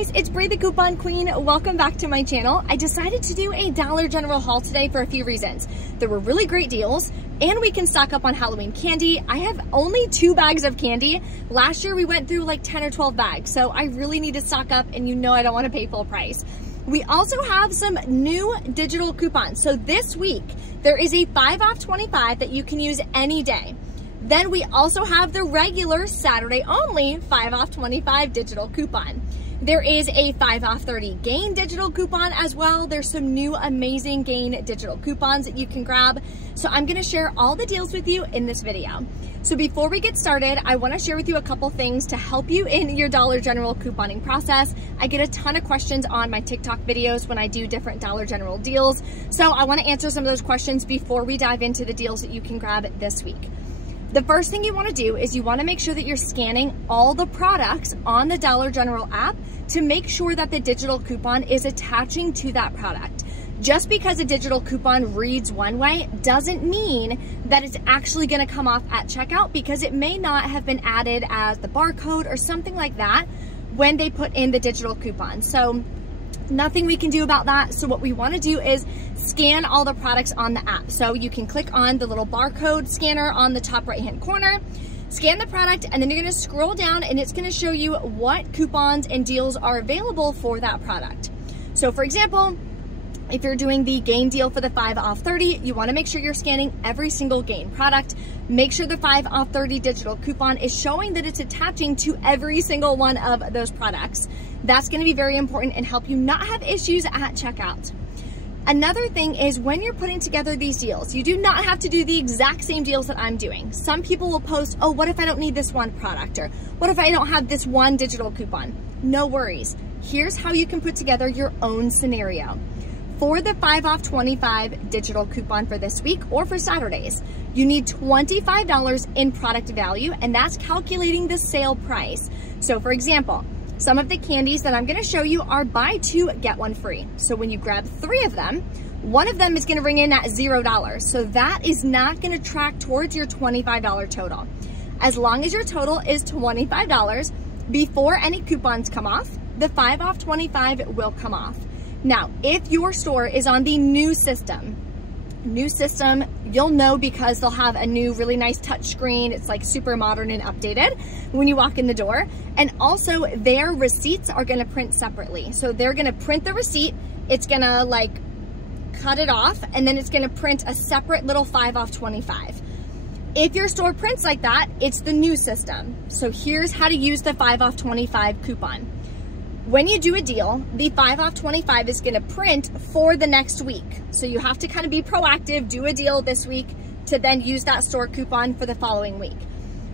guys, it's Bree the Coupon Queen. Welcome back to my channel. I decided to do a Dollar General haul today for a few reasons. There were really great deals and we can stock up on Halloween candy. I have only 2 bags of candy. Last year we went through like 10 or 12 bags, so I really need to stock up, and you know I don't want to pay full price. We also have some new digital coupons. So this week there is a 5 off 25 that you can use any day. Then we also have the regular Saturday only 5 off 25 digital coupon. There is a 5 off 30 Gain digital coupon as well. There's some new amazing Gain digital coupons that you can grab. So I'm gonna share all the deals with you in this video. So before we get started, I wanna share with you a couple things to help you in your Dollar General couponing process. I get a ton of questions on my TikTok videos when I do different Dollar General deals. So I wanna answer some of those questions before we dive into the deals that you can grab this week. The first thing you want to do is you want to make sure that you're scanning all the products on the Dollar General app to make sure that the digital coupon is attaching to that product. Just because a digital coupon reads one way doesn't mean that it's actually going to come off at checkout, because it may not have been added as the barcode or something like that when they put in the digital coupon. So nothing we can do about that. So what we want to do is scan all the products on the app. So you can click on the little barcode scanner on the top right hand corner, scan the product, and then you're going to scroll down and it's going to show you what coupons and deals are available for that product. So for example, if you're doing the Gain deal for the 5 off 30, you want to make sure you're scanning every single Gain product. Make sure the 5 off 30 digital coupon is showing that it's attaching to every single one of those products. That's going to be very important and help you not have issues at checkout. Another thing is, when you're putting together these deals, you do not have to do the exact same deals that I'm doing. Some people will post, oh, what if I don't need this one product? Or what if I don't have this one digital coupon? No worries. Here's how you can put together your own scenario. For the 5 off 25 digital coupon for this week or for Saturdays, you need $25 in product value, and that's calculating the sale price. So for example, some of the candies that I'm gonna show you are buy 2, get 1 free. So when you grab 3 of them, one of them is gonna bring in at $0. So that is not gonna track towards your $25 total. As long as your total is $25, before any coupons come off, the 5 off 25 will come off. Now, if your store is on the new system, you'll know because they'll have a new really nice touch screen. It's like super modern and updated when you walk in the door. And also their receipts are gonna print separately. So they're gonna print the receipt, it's gonna like cut it off, and then it's gonna print a separate little 5 off 25. If your store prints like that, it's the new system. So here's how to use the 5 off 25 coupon. When you do a deal, the 5 off 25 is gonna print for the next week. So you have to kind of be proactive, do a deal this week to then use that store coupon for the following week.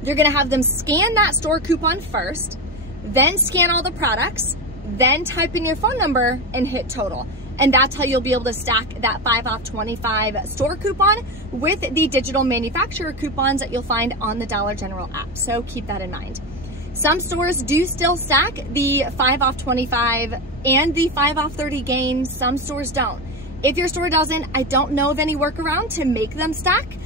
You're gonna have them scan that store coupon first, then scan all the products, then type in your phone number and hit total. And that's how you'll be able to stack that 5 off 25 store coupon with the digital manufacturer coupons that you'll find on the Dollar General app. So keep that in mind. Some stores do still stack the 5 off 25 and the 5 off 30 Gain. Some stores don't. If your store doesn't, I don't know of any workaround to make them stack.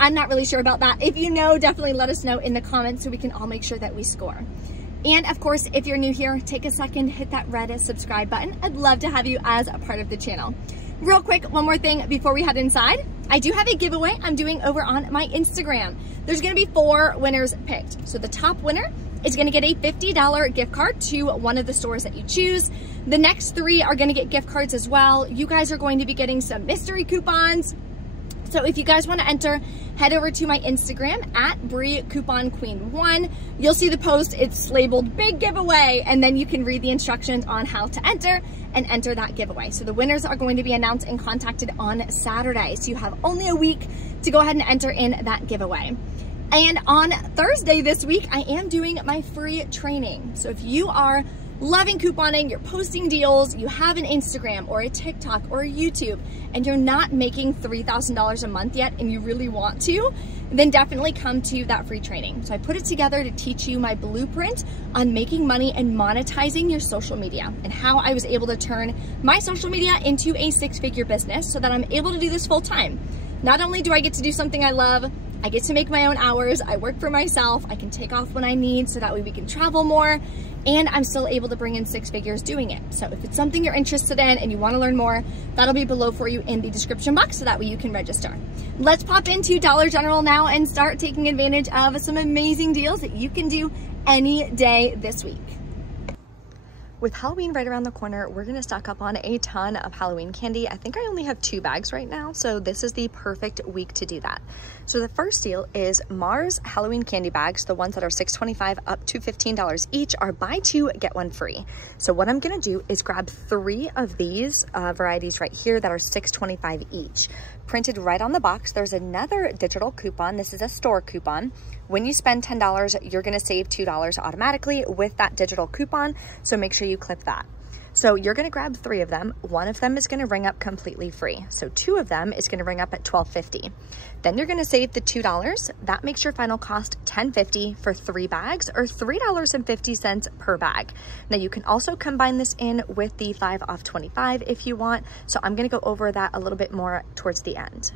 I'm not really sure about that. If you know, definitely let us know in the comments so we can all make sure that we score. And of course, if you're new here, take a second, hit that red subscribe button. I'd love to have you as a part of the channel. Real quick, one more thing before we head inside. I do have a giveaway I'm doing over on my Instagram. There's gonna be 4 winners picked. So the top winner is gonna get a $50 gift card to one of the stores that you choose. The next 3 are gonna get gift cards as well. You guys are going to be getting some mystery coupons. So if you guys wanna enter, head over to my Instagram at Bree Coupon Queen 1. You'll see the post, it's labeled big giveaway, and then you can read the instructions on how to enter and enter that giveaway. So the winners are going to be announced and contacted on Saturday. So you have only a week to go ahead and enter in that giveaway. And on Thursday this week, I am doing my free training. So if you are loving couponing, you're posting deals, you have an Instagram or a TikTok or a YouTube, and you're not making $3,000 a month yet and you really want to, then definitely come to that free training. So I put it together to teach you my blueprint on making money and monetizing your social media, and how I was able to turn my social media into a 6-figure business so that I'm able to do this full time. Not only do I get to do something I love, I get to make my own hours. I work for myself. I can take off when I need so that way we can travel more, and I'm still able to bring in 6 figures doing it. So if it's something you're interested in and you want to learn more, that'll be below for you in the description box so that way you can register. Let's pop into Dollar General now and start taking advantage of some amazing deals that you can do any day this week. With Halloween right around the corner, we're gonna stock up on a ton of Halloween candy. I think I only have 2 bags right now, so this is the perfect week to do that. So the first deal is Mars Halloween candy bags. The ones that are $6.25 up to $15 each are buy 2, get 1 free. So what I'm gonna do is grab 3 of these varieties right here that are $6.25 each. Printed right on the box, there's another digital coupon. This is a store coupon. When you spend $10, you're gonna save $2 automatically with that digital coupon, so make sure you clip that. So you're gonna grab 3 of them. 1 of them is gonna ring up completely free. So 2 of them is gonna ring up at $12.50. Then you're gonna save the $2. That makes your final cost $10.50 for 3 bags, or $3.50 per bag. Now you can also combine this in with the 5 off 25 if you want. So I'm gonna go over that a little bit more towards the end.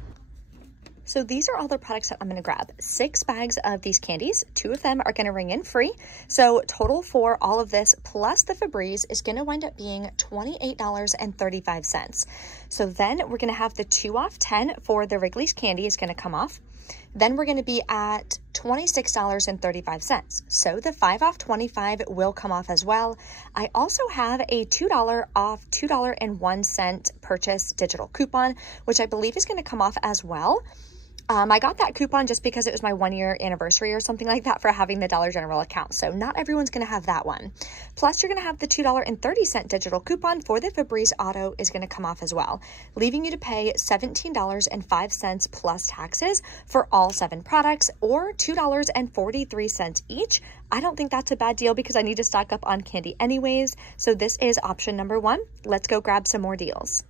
So these are all the products that I'm gonna grab. 6 bags of these candies. 2 of them are gonna ring in free. So total for all of this plus the Febreze is gonna wind up being $28.35. So then we're gonna have the 2 off 10 for the Wrigley's candy is gonna come off. Then we're gonna be at $26.35. So the 5 off 25 will come off as well. I also have a $2 off $2.01 purchase digital coupon, which I believe is gonna come off as well. I got that coupon just because it was my 1-year anniversary or something like that for having the Dollar General account. So not everyone's going to have that one. Plus, you're going to have the $2.30 digital coupon for the Febreze Auto is going to come off as well, leaving you to pay $17.05 plus taxes for all 7 products, or $2.43 each. I don't think that's a bad deal because I need to stock up on candy anyways. So this is option number 1. Let's go grab some more deals.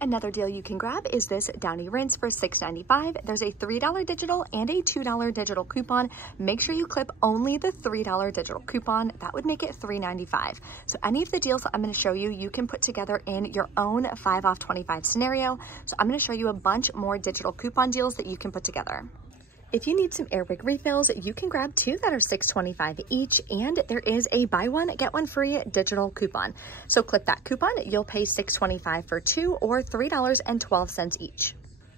Another deal you can grab is this Downy Rinse for $6.95. There's a $3 digital and a $2 digital coupon. Make sure you clip only the $3 digital coupon. That would make it $3.95. So any of the deals that I'm going to show you, you can put together in your own 5 off 25 scenario. So I'm going to show you a bunch more digital coupon deals that you can put together. If you need some Airwick refills, you can grab 2 that are $6.25 each, and there is a buy 1, get 1 free digital coupon. So click that coupon, you'll pay $6.25 for 2, or $3.12 each.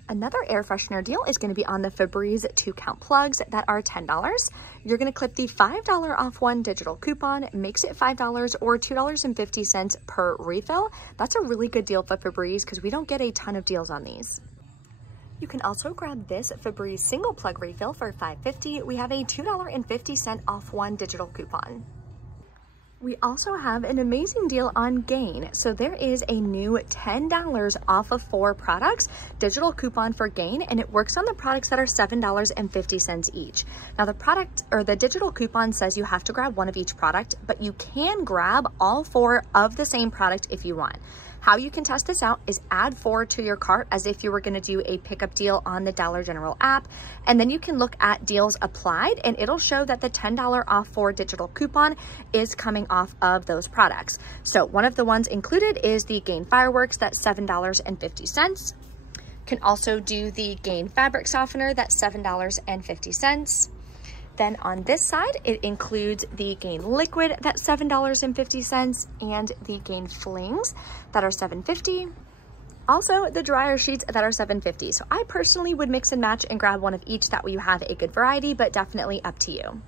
Another air freshener deal is going to be on the Febreze 2-count plugs that are $10. You're going to clip the $5 off 1 digital coupon, makes it $5 or $2.50 per refill. That's a really good deal for Febreze because we don't get a ton of deals on these. You can also grab this Febreze single plug refill for $5.50. We have a $2.50 off 1 digital coupon. We also have an amazing deal on Gain. So there is a new $10 off of 4 products digital coupon for Gain, and it works on the products that are $7.50 each. Now the product or the digital coupon says you have to grab 1 of each product, but you can grab all 4 of the same product if you want. How you can test this out is add 4 to your cart as if you were going to do a pickup deal on the Dollar General app, and then you can look at deals applied and it'll show that the $10 off 4 digital coupon is coming off of those products. So one of the ones included is the Gain Fireworks, that's $7.50. Can also do the Gain Fabric Softener, that's $7.50. Then on this side, it includes the Gain Liquid, that's $7.50, and the Gain Flings that are $7.50. Also, the dryer sheets that are $7.50. So I personally would mix and match and grab 1 of each. That way you have a good variety, but definitely up to you.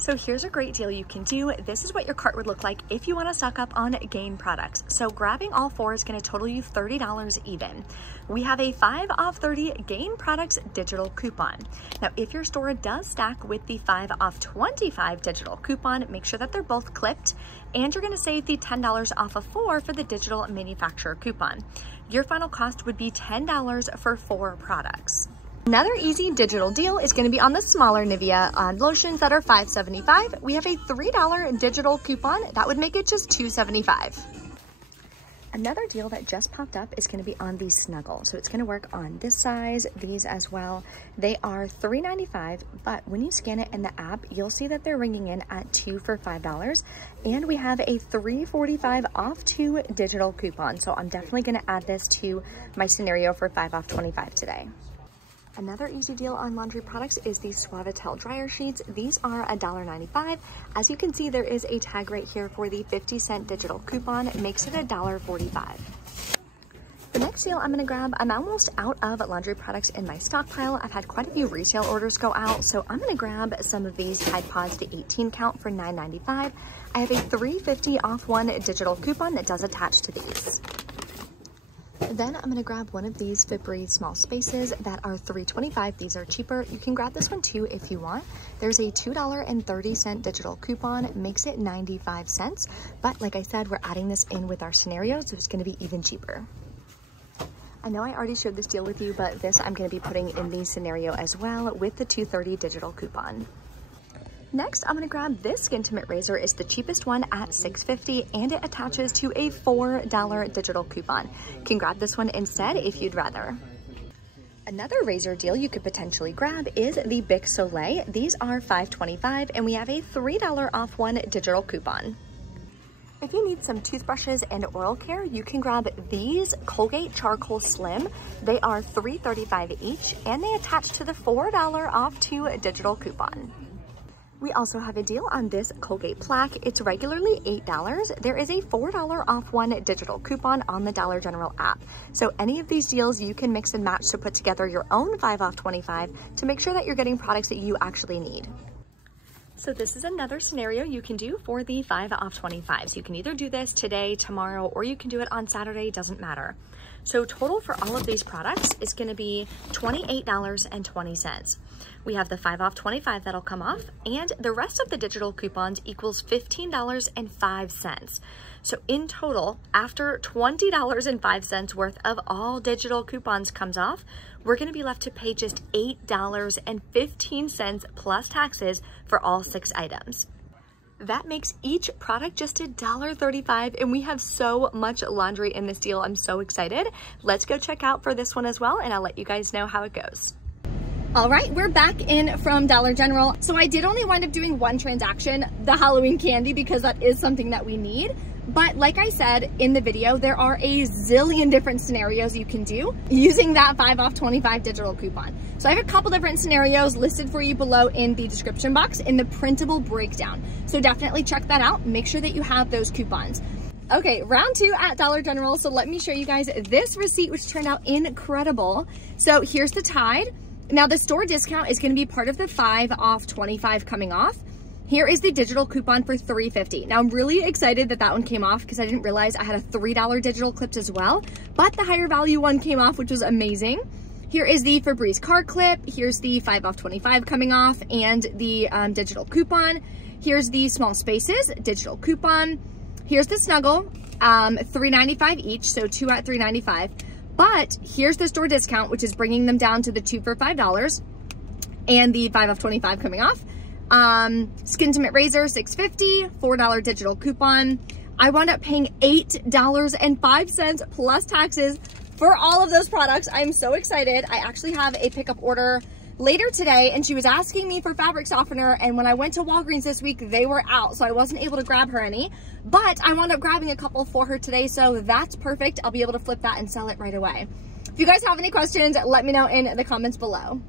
So here's a great deal you can do. This is what your cart would look like if you want to stock up on Gain products. So grabbing all 4 is going to total you $30 even. We have a 5 off 30 Gain products digital coupon. Now, if your store does stack with the 5 off 25 digital coupon, make sure that they're both clipped, and you're going to save the $10 off of 4 for the digital manufacturer coupon. Your final cost would be $10 for 4 products. Another easy digital deal is going to be on the smaller Nivea lotions that are $5.75. We have a $3 digital coupon. That would make it just $2.75. Another deal that just popped up is going to be on the Snuggle. So it's going to work on this size, these as well. They are $3.95, but when you scan it in the app, you'll see that they're ringing in at 2 for $5. And we have a $3.45 off 2 digital coupon. So I'm definitely going to add this to my scenario for 5 off 25 today. Another easy deal on laundry products is the Suavitel dryer sheets. These are $1.95. As you can see, there is a tag right here for the 50-cent digital coupon. It makes it $1.45. The next deal I'm going to grab, I'm almost out of laundry products in my stockpile. I've had quite a few resale orders go out, so I'm going to grab some of these Tide Pods, the 18 count for $9.95. I have a $3.50 off one digital coupon that does attach to these. Then I'm going to grab one of these Febreze small spaces that are $3.25. These are cheaper. You can grab this one too if you want. There's a $2.30 digital coupon. It makes it 95 cents. But like I said, we're adding this in with our scenario, so it's going to be even cheaper. I know I already showed this deal with you, but this I'm going to be putting in the scenario as well with the $2.30 digital coupon. Next, I'm going to grab this Skintimate razor. It's the cheapest one at $6.50 and it attaches to a $4 digital coupon. You can grab this one instead if you'd rather. Another razor deal you could potentially grab is the Bic Soleil. These are $5.25 and we have a $3 off one digital coupon. If you need some toothbrushes and oral care, you can grab these Colgate Charcoal Slim. They are $3.35 each and they attach to the $4 off two digital coupon. We also have a deal on this Colgate Plaque. It's regularly $8. There is a $4 off one digital coupon on the Dollar General app. So any of these deals you can mix and match to put together your own 5 off 25 to make sure that you're getting products that you actually need. So this is another scenario you can do for the 5 off 25s. You can either do this today, tomorrow, or you can do it on Saturday, doesn't matter. So total for all of these products is going to be $28.20. We have the 5 off 25 that'll come off, and the rest of the digital coupons equals $15.05. So in total, after $20.05 worth of all digital coupons comes off, we're going to be left to pay just $8.15 plus taxes for all 6 items. That makes each product just $1.35, and we have so much laundry in this deal. I'm so excited. Let's go check out for this one as well, and I'll let you guys know how it goes. All right, we're back in from Dollar General. So I did only wind up doing one transaction, the Halloween candy, because that is something that we need. But like I said in the video, there are a zillion different scenarios you can do using that 5 off 25 digital coupon. So I have a couple different scenarios listed for you below in the description box in the printable breakdown. So definitely check that out. Make sure that you have those coupons. Okay, round 2 at Dollar General. So let me show you guys this receipt, which turned out incredible. So here's the Tide. Now the store discount is going to be part of the 5 off 25 coming off. Here is the digital coupon for $3.50. Now I'm really excited that that one came off because I didn't realize I had a $3 digital clipped as well, but the higher value one came off, which was amazing. Here is the Febreze card clip. Here's the 5 off 25 coming off and the digital coupon. Here's the small spaces, digital coupon. Here's the Snuggle, $3.95 each, so 2 at $3.95. But here's the store discount, which is bringing them down to the 2 for $5 and the 5 off 25 coming off. Skintimate razor, $6.50, $4 digital coupon. I wound up paying $8.05 plus taxes for all of those products. I'm so excited. I actually have a pickup order later today, and she was asking me for fabric softener, and when I went to Walgreens this week, they were out, so I wasn't able to grab her any, but I wound up grabbing a couple for her today, so that's perfect. I'll be able to flip that and sell it right away. If you guys have any questions, let me know in the comments below.